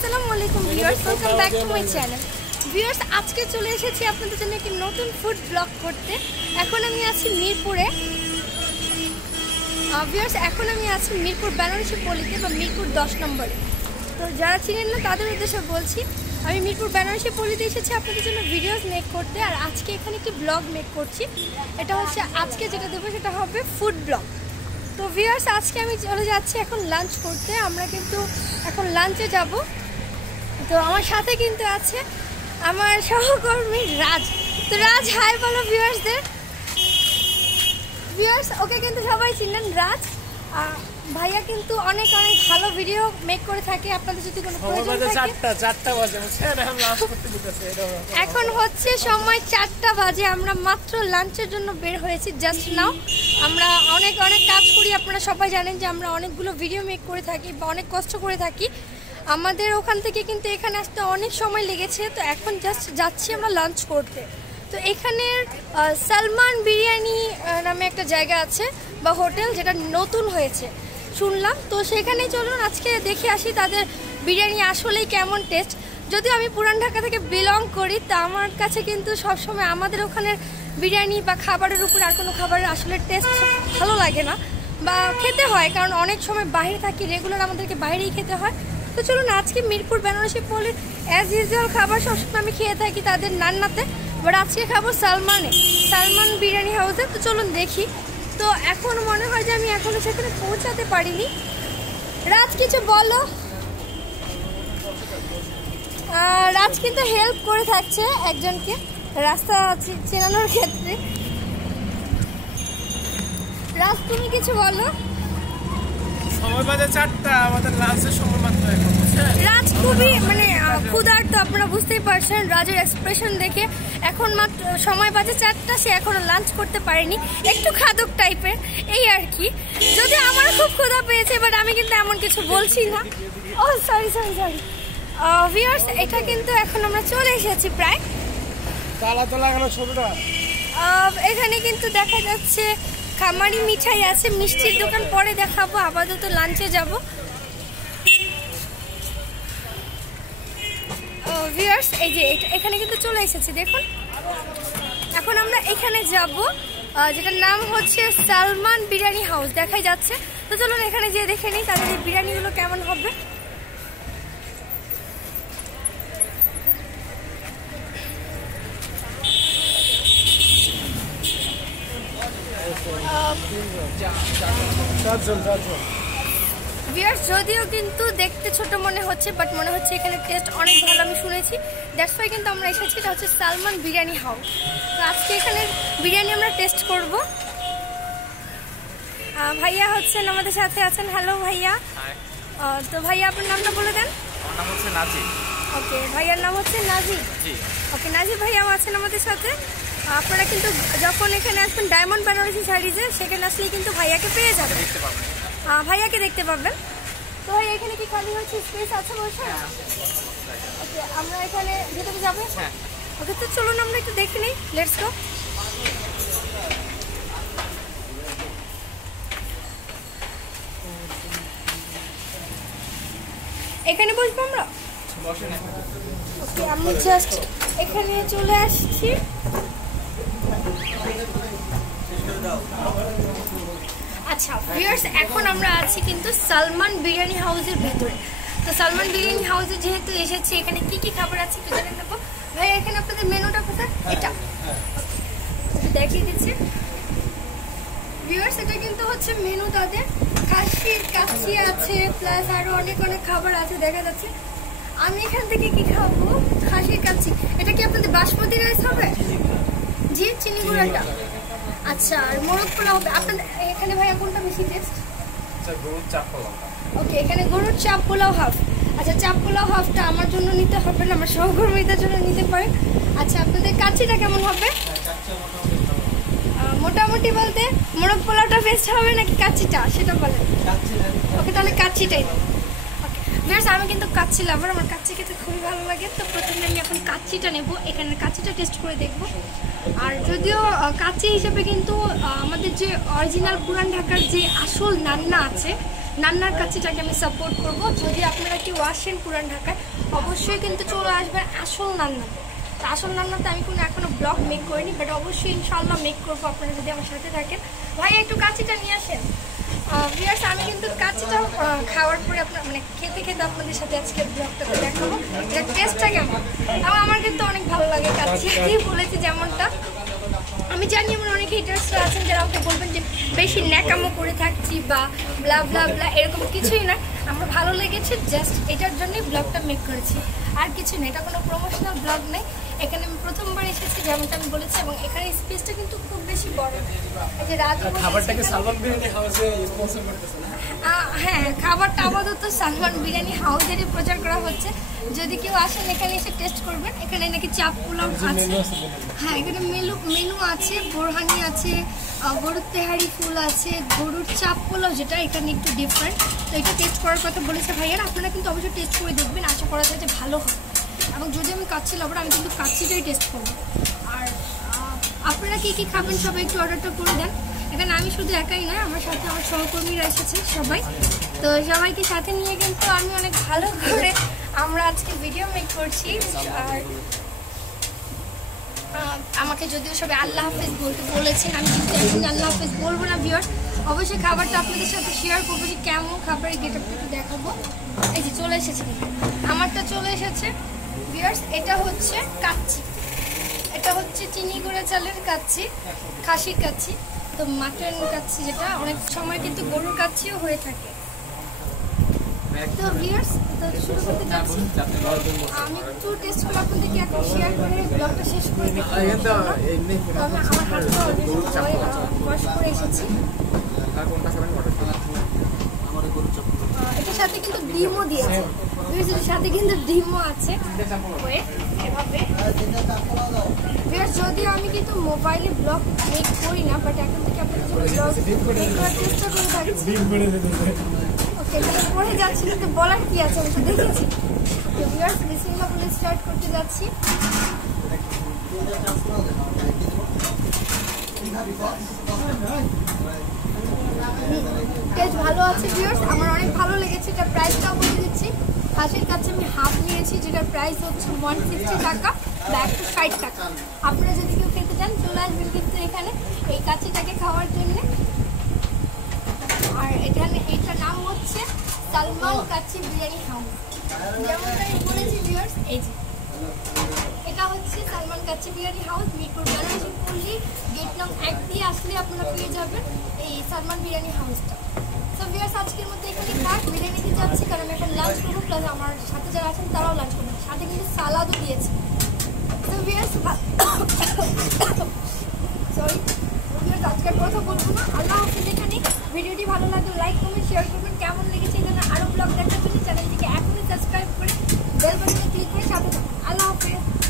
আসসালামু আলাইকুম viewers, welcome back to my channel. Viewers, আজকে চলে এসেছি আপনাদের জন্য একটি নতুন ফুড ব্লগ করতে। এখন আমি আছি মিরপুরে। ভিউয়ার্স, এখন আমি আছি মিরপুর বেনারসি পল্লীতে বা মিরপুর 10 নম্বরে। তো যারা চিনেন না তাদের উদ্দেশ্যে বলছি, আমি মিরপুর বেনারসি পল্লীতে এসেছি আপনাদের জন্য ভিডিওস মেক করতে। আর আজকে এখানে একটি ব্লগ মেক করছি। এটা হচ্ছে আজকে যেটা দেবো সেটা হবে ফুড ব্লগ। তো ভিউয়ার্স, আজকে আমি চলে যাচ্ছি এখন লাঞ্চ করতে। আমরা কিন্তু এখন লাঞ্চে যাব। তো আমার সাথে কিন্তু আছে আমার সহকর্মী রাজ। তো রাজ, হাই বলো ভিউয়ার্সদের। ভিউয়ার্স, ওকে কিন্তু সবাই চিনেন, রাজ ভাইয়া কিন্তু অনেক অনেক ভালো ভিডিও মেক করে থাকে। আপনাদের যদি কোনো প্রয়োজন থাকে, এখন হচ্ছে সময় 4টা বাজে। আমরা মাত্র লাঞ্চের জন্য বের হয়েছি জাস্ট নাও। আমরা অনেক অনেক কাজ করি, আপনারা সবাই জানেন যে আমরা অনেকগুলো ভিডিও মেক করে থাকি বা অনেক কষ্ট করে থাকি। আমাদের ওখান থেকে কিন্তু এখানে আসতে অনেক সময় লেগেছে। তো এখন জাস্ট যাচ্ছি আমরা লাঞ্চ করতে। তো এখানের সালমান বিরিয়ানি নামে একটা জায়গা আছে বা হোটেল, যেটা নতুন হয়েছে শুনলাম। তো সেখানেই চলুন আজকে দেখে আসি তাদের বিরিয়ানি আসলেই কেমন টেস্ট। যদিও আমি পুরান ঢাকা থেকে বিলং করি, তা আমার কাছে কিন্তু সবসময় আমাদের ওখানের বিরিয়ানি বা খাবারের উপর আর কোনো খাবারের আসলে টেস্ট ভালো লাগে না বা খেতে হয়, কারণ অনেক সময় বাইরে থাকি, রেগুলার আমাদেরকে বাইরেই খেতে হয়। তো চলুন আজকে মিরপুর বেনারসি পল্লীর অ্যাজ ইউজুয়াল খাবার সবসময় আমি খেয়ে থাকি তাদের নান্নাতে, বাট আজকে খাবো সালমান বিরিয়ানি হাউসে। তো চলুন দেখি। তো এখন মনে হয় যে আমি এখনো সেখানে পৌঁছাতে পারিনি। রাজ, কিছু বলো। রাজ কিন্তু হেল্প করে থাকছে একজনকে রাস্তা চেনানোর ক্ষেত্রে। রাজ, তুমি কিছু বলো। সময় বাজে 4টা, আমাদের লাঞ্চের সময় মাত্র এখন। রাজ খুবই ক্ষুধার্ত, আপনারা বুঝতেই পারছেন রাজের এক্সপ্রেশন দেখে। এখন মাত্র সময় বাজে 4টা, সে এখনো লাঞ্চ করতে পারেনি, একটু খাদক টাইপের এই আর কি। যদি আমার খুব ক্ষুধা পেয়েছে, বাট আমি কিন্তু এমন কিছু বলছি না। ও সরি ভিউয়ার্স, এটা কিন্তু এখন আমরা চলে এসেছি প্রায়। তালা তো লাগানো ছোটটা। এখানে কিন্তু দেখা যাচ্ছে খামারি মিঠাই আছে, মিষ্টির দোকান পরে দেখাবো, আপাতত লাঞ্চে যাব। ভিউয়ার্স, এই যে এখানে কিন্তু চলে এসেছি, দেখুন। এখন আমরা এখানে যাব, যেটার নাম হচ্ছে সালমান বিরিয়ানি হাউস, দেখাই যাচ্ছে। তো চলুন এখানে যেয়ে দেখে নিই তাদের এই বিরিয়ানিগুলো কেমন হবে। ভিউয়ার্স, যদিও কিন্তু দেখতে ছোট মনে হচ্ছে, বাট মনে হচ্ছে এখানে টেস্ট অনেক ভালো, আমি শুনেছি। দ্যাটস ওয়াই কিন্তু আমরা এসেছি। এটা হচ্ছে সালমান বিরিয়ানি হাউস। তো আজকে এখানে বিরিয়ানি আমরা টেস্ট করব। ভাইয়া হচ্ছেন আমাদের সাথে আছেন। হ্যালো ভাইয়া। তো ভাইয়া, আপনার নামটা বলে দেন। আমার নাম হচ্ছে নাজিব। ওকে, ভাইয়ার নাম হচ্ছে নাজিব। ওকে, নাজিব ভাইয়াও আছেন আমাদের সাথে। আপনারা কিন্তু যখন এখানে আসবেন ডায়মন্ড বেনারসি শাড়িজে, সেখানে আসলেই কিন্তু ভাইয়াকে পেয়ে যাবেন, ভাইয়াকে দেখতে পাবেন। তো ভাই, এখানে কি খালি হচ্ছে স্পেস আছে বসে? ওকে, আমরা এখানে ভিতরে যাবো। ওকে, তো চলুন আমরা একটু দেখে নিই। Let's go. এখানে বসবো আমরা। ওকে, আমি জাস্ট এখানে চলে আসছি। আচ্ছা ভিউয়ার্স, এখন আমরা আছি কিন্তু সালমান বিরিয়ানি হাউসের ভিতরে। তো সালমান বিরিয়ানি হাউসে যেহেতু এসেছি, এখানে কি কি খাবার আছে একটু জেনে নেবো। ভাই, এখানে আপনাদের মেনুটা কোথায়? এটা দেখিয়ে দিচ্ছি ভিউয়ার্স। এটা কিন্তু হচ্ছে মেনু তাদের। খাসির কাচ্চি আছে, প্লাস আরো অনেক অনেক খাবার আছে দেখা যাচ্ছে। আমি এখান থেকে কি খাবো? খাসির কাচ্চি। এটা কি আপনাদের বাসমতি রাইস হবে? জি, চিনি গুঁড়াটা। আচ্ছা, আর মোরগ পোলাও হবে আপনাদের এখানে। ভাইয়া, কোনটা বেশি টেস্ট? গরুর চাপ পোলাও। ওকে, এখানে গরুর চাপ পোলাও হাফ। আচ্ছা, চাপ পোলাও হাফটা আমার জন্য নিতে হবে না, আমার সহকর্মীদের জন্য নিতে পারেন। আচ্ছা, আপনাদের কাচ্চিটা কেমন হবে? মোটামুটি বলতে মোরগ পোলাওটা বেস্ট হবে নাকি কাচ্চিটা, সেটা বলেন। ওকে, তাহলে কাচ্চিটাই দেবো। ভিউয়ার্স, আমি কিন্তু কাচ্চি লাভার, আমার কাচ্চি খেতে খুবই ভালো লাগে। তো প্রথমে আমি এখন কাচ্চিটা নেব, এখানে কাচ্চিটা টেস্ট করে দেখব। আর যদিও কাচ্চি হিসেবে কিন্তু আমাদের যে অরিজিনাল পুরান ঢাকার যে আসল নান্না আছে, নান্নার কাচ্চিটাকে আমি সাপোর্ট করব। যদি আপনারা কেউ আসেন পুরান ঢাকায় অবশ্যই কিন্তু চলে আসবেন আসল নান্না। তো আসল নান্নাতে আমি এখনো ব্লগ মেক করিনি, বাট অবশ্যই ইনশাআল্লাহ মেক করবো আপনারা যদি আমার সাথে থাকেন। ভাই একটু কাচ্চিটা নিয়ে আসেন। ভিউয়ার্স আমি কিন্তু কাচ্চিটা খাওয়ার পরে আপনার খেতে খেতে আপনাদের সাথে আজকে ব্লগটাতে দেখাবো এটার টেস্টটা কেমন। আমার কিন্তু অনেক ভালো লাগে কাচ্চি, বলেছি যেমনটা। আমি জানি আমার অনেক হেটার্সরা আছেন যারা আমাকে বলবেন যে বেশি ন্যাকামো করে থাকছি বা ব্লা ব্লা ব্লা, এরকম কিছুই না। আমার ভালো লেগেছে, জাস্ট এটার জন্যই ব্লগটা মেক করেছি, আর কিছু নেই। এটা কোনো প্রমোশনাল ব্লগ নেই। এখানে আমি প্রথমবার এসেছি যেমনটা আমি বলেছি, এবং এখানে স্পেসটা কিন্তু খুব বেশি বড়। এই যে খাবারটাকে সালমান বিরিয়ানি হাউসে স্পন্সর করতেছে না? হ্যাঁ, খাবারটা আপাতত সালমান বিরিয়ানি হাউসেরই প্রচার করা হচ্ছে। যদি কেউ আসেন এখানে এসে টেস্ট করবেন। এখানে নাকি চাপ পোলাও আছে, হ্যাঁ এখানে মেনু আছে, বোরহানি আছে, গরুর তেহারি ফুল আছে, গরুর চাপ পোলাও, যেটা এখানে একটু ডিফারেন্ট। তো এটা টেস্ট করার কথা বলেছে ভাইয়ার, আপনারা কিন্তু অবশ্যই টেস্ট করে দেখবেন, আশা করা যায় যে ভালো হবে। এবং যদি আমি কাচ্চি লাভার, আমি কিন্তু কাচ্চিটাই টেস্ট করবো। আর আপনারা কী কী খাবেন সবাই একটু অর্ডারটা করে দেন। এখানে আমি শুধু একাই নয়, আমার সাথে আমার সহকর্মীরা এসেছে সবাই। তো সবাইকে সাথে নিয়ে কিন্তু আমি অনেক ভালো করে আমরা আজকে ভিডিও মেক করছি। আর আমাকে যদিও সবাই আল্লাহ হাফেজ বলতে বলেছেন, আমি কিন্তু এখন আল্লাহ হাফেজ বলবো না ভিউয়ার্স। অবশ্যই খাবারটা আপনাদের সাথে শেয়ার করবো যে কেমন খাবারের গেটআপটা একটু দেখাবো। এই যে চলে এসেছে, আমারটা চলে এসেছে ভিউয়ার্স। এটা হচ্ছে কাচ্চি, এটা হচ্ছে চিনি গুঁড়া চালের কাচ্চি, খাসির কাচ্চি। তো মাটন কাচ্চি, যেটা অনেক সময় কিন্তু গরুর কাচ্চিও হয়ে থাকে। তো ভিউয়ার্স, তো শুরু করতে যাচ্ছি। আমি একটু টেস্ট করে আপনাদেরকে এখন শেয়ার করে ব্লগটা শেষ করে দিই। আমি আমার হাতটা ওয়াশ করে এসেছি। এটার সাথে কিন্তু ডিমও দিয়েছে, এটার সাথে কিন্তু ডিমও আছে। এভাবে যদিও আমি কিন্তু মোবাইলে ব্লগ মেক করি না, বাট এখন থেকে আপনাদের জন্য ব্লগ মেক করার চেষ্টা করে থাকছি। ওকে, এটা পড়ে যাচ্ছি কিন্তু বলার কি আছে, আমি তো দেখেছি। তো ভিউয়ার্স বিসমিল্লাহ বলে স্টার্ট করতে যাচ্ছি। টেস্ট ভালো আছে ভিউয়ার্স, আমার অনেক ভালো লেগেছে। এটা প্রাইসটাও বলে দিচ্ছি। খাসির কাছে আমি হাফ নিয়েছি, যেটার প্রাইস হচ্ছে 150 টাকা বা 160 টাকা। আপনারা যদি কেউ খেতে চান চলে আসবেন কিন্তু এখানে এই কাচ্চিটাকে খাওয়ার জন্য। আর এটার নাম হচ্ছে সালমান কাচ্চি বিরিয়ানি হাউস। যেমনটা আমি বলেছি ভিউয়ার্স, এই যে এটা হচ্ছে সালমান কাচ্চি বিরিয়ানি হাউস, মিরপুর বারাণসী পল্লী গেট নং 1 দিয়ে আসলে আপনারা পেয়ে যাবেন এই সালমান বিরিয়ানি হাউসটা। তো ভিউয়ার্স আজকের মধ্যে এখানে থাক, বিরিয়ানি নিতে যাচ্ছি কারণ এখন লাঞ্চ করবো, প্লাস আমার সাথে যারা আছেন তারাও লাঞ্চ করবেন। সাথে কিন্তু সালাদও দিয়েছে। তো ভিউয়ার্স সরি ভিউয়ার্স আজকের কথা বলবো না, আল্লাহ হাফেজ। এখানে ভিডিওটি ভালো লাগলে লাইক কমেন্ট শেয়ার করবেন, কেমন লেগেছে এখানে আরও ব্লগ দেখার